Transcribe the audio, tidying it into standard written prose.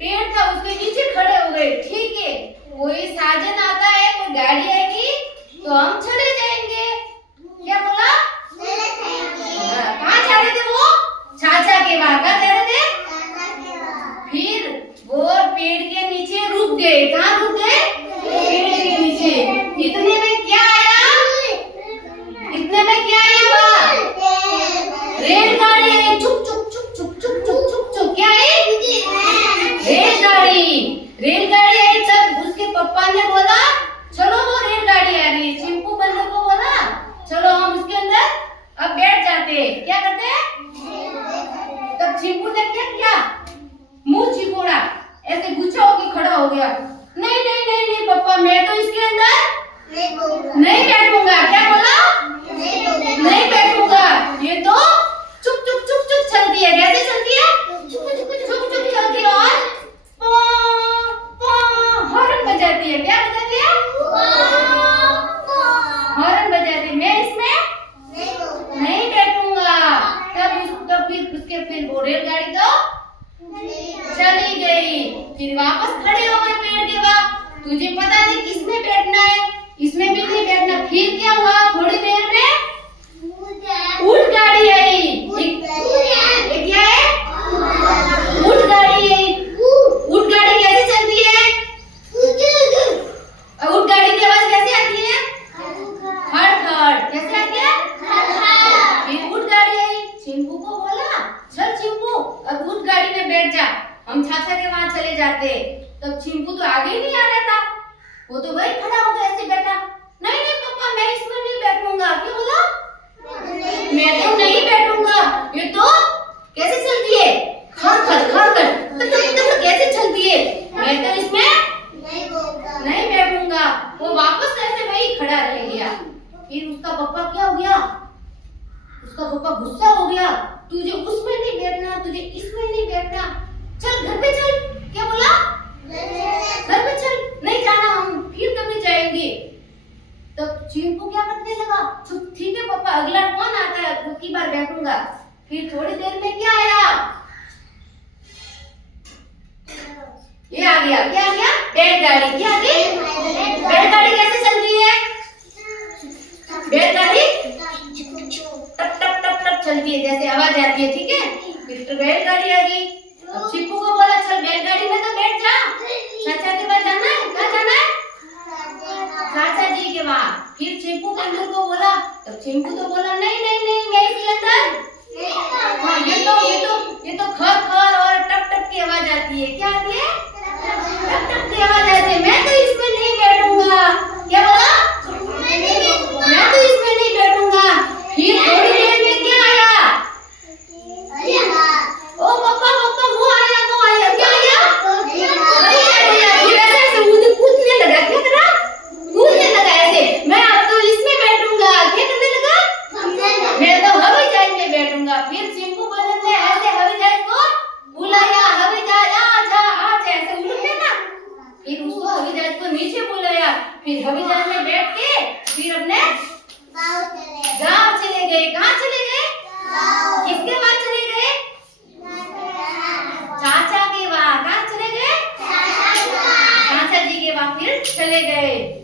पेड़ था उसके नीचे खड़े हो गए। ठीक है, कोई साधन आता है, कोई गाड़ी आएगी तो हम चले जाएंगे। क्या बोला? चले जाएंगे। कहाँ जा रहे थे वो? चाचा के वहाँ। कहाँ जा रहे थे? फिर वो पेड़ के नीचे रुक गए। कहाँ रुक गए? पेड़ के नीचे। इतने में क्या आया? इतने में क्या आया? वहाँ रेलगाड़ी आई। चुप चुप चुप चुप चुप चुप चुप चुप। क्या आई? रेलगाड़ी आई। तब उसके पापा ने बोला चलो वो रेलगाड़ी आ रही है। चिंपू बंदर को बोला चलो हम उसके अंदर अब बैठ जाते हैं। क्या करते हैं? तब चिंपू ने क्या किया? मुंह चिकोड़ा, ऐसे गुस्सा होके खड़ा हो गया। नहीं नहीं नहीं नहीं पापा, मैं तो इसके अंदर नहीं बैठूंगा। क्या बोला? नहीं बैठूंगा। ये तो चुप चुप चुप चुप चलती है। कैसे चलती है? चुप चुप चुप चुप चलती है और हॉर्न बजाती है। क्या बजाती है? हॉर्न बजाती है। मैं इसमें नहीं बैठूंगा। तब फिर वो रेलगाड़ी तो चली गई। फिर वापस खड़े हो गए पेड़ के बाद। तुझे पता नहीं किसमें बैठना है, इसमें भी नहीं बैठना। फिर क्या हुआ? थोड़ी देर में ऊंट गाड़ी आई। ये क्या है? ऊंट गाड़ी आई। ऊंट गाड़ी कैसे चलती है? ऊंट गाड़ी की आवाज कैसे आती है? खड़ खड़। कैसे आती है? फिर ऊंट गाड़ी आई। चिंपू को बोला चल चिंपू अब ऊंट गाड़ी में बैठ जा, हम चाचा के वहां चले जाते। तब चिंपू तो आगे ही नहीं आ रहा था, वो तो वही खड़ा हो गया ऐसे बैठा। नहीं नहीं पापा, मैं इसमें नहीं बैठूंगा। क्यों बोला? मैं तो नहीं बैठूंगा। ये तो कैसे चलती है? खड़ खड़ खड़ खड़। तो कैसे चलती है? मैं तो इसमें नहीं बैठूंगा। वो वापस ऐसे वही खड़ा रह गया। फिर उसका पापा क्या हो गया? उसका पापा गुस्सा हो गया। तुझे उसमें नहीं बैठना, तुझे इसमें नहीं बैठना, चल घर पे चल। क्या बोला? घर पे चल। नहीं जाना, हम फिर कभी जाएंगे। तब चिंपू क्या करने लगा? चुप, ठीक है पापा, अगला कौन आता है अब की बार बैठूंगा। फिर थोड़ी देर में क्या आया? ये आ गया। क्या आ गया? बैलगाड़ी। क्या आ गई? बैलगाड़ी कैसे चलती है? बैलगाड़ी टप टप टप टप चलती है, जैसे आवाज आती है। ठीक है, फिर तो बैलगाड़ी आ गई। अब चिंपू को बोला चल बैलगाड़ी में तो बैठ जा, चाचा के पास जाना है। कहाँ जाना है? चाचा जी के वहाँ। फिर चिंपू बंदर को बोला, तब चिंपू तो बोला नहीं नहीं नहीं मैं इसके अंदर। हाँ, ये तो खर खर और टप टप की आवाज आती है। क्या आती है? टप टप की आवाज आती है। मैं तो इसमें नहीं बैठूंगा। क्या बोला? मैं तो इसमें नहीं बैठूंगा। फिर थोड़ी देर में क्या आया? ओ पापा पापा, वो आया। क्या आया? फिर ऐसे कूदने लगा। क्या करा? कूदने लगा ऐसे। मैं अब तो इसमें बैठूंगा। क्या करने लगा? मैं तो हवाई जहाज में बैठूंगा। फिर चिंपू बंदर ने ऐसे हवाई जहाज को बुलाया, हवाई जहाज आ जा ऐसे उड़ते ना। फिर उसको हवाई जहाज को नीचे बुलाया। फिर हवाई जहाज में बैठ के फिर अपने गाँव चले गए। कहाँ चले गए? किसके वहाँ चले गए? चाचा के वहाँ। कहाँ चले गए? चाचा जी के वहाँ फिर चले गए।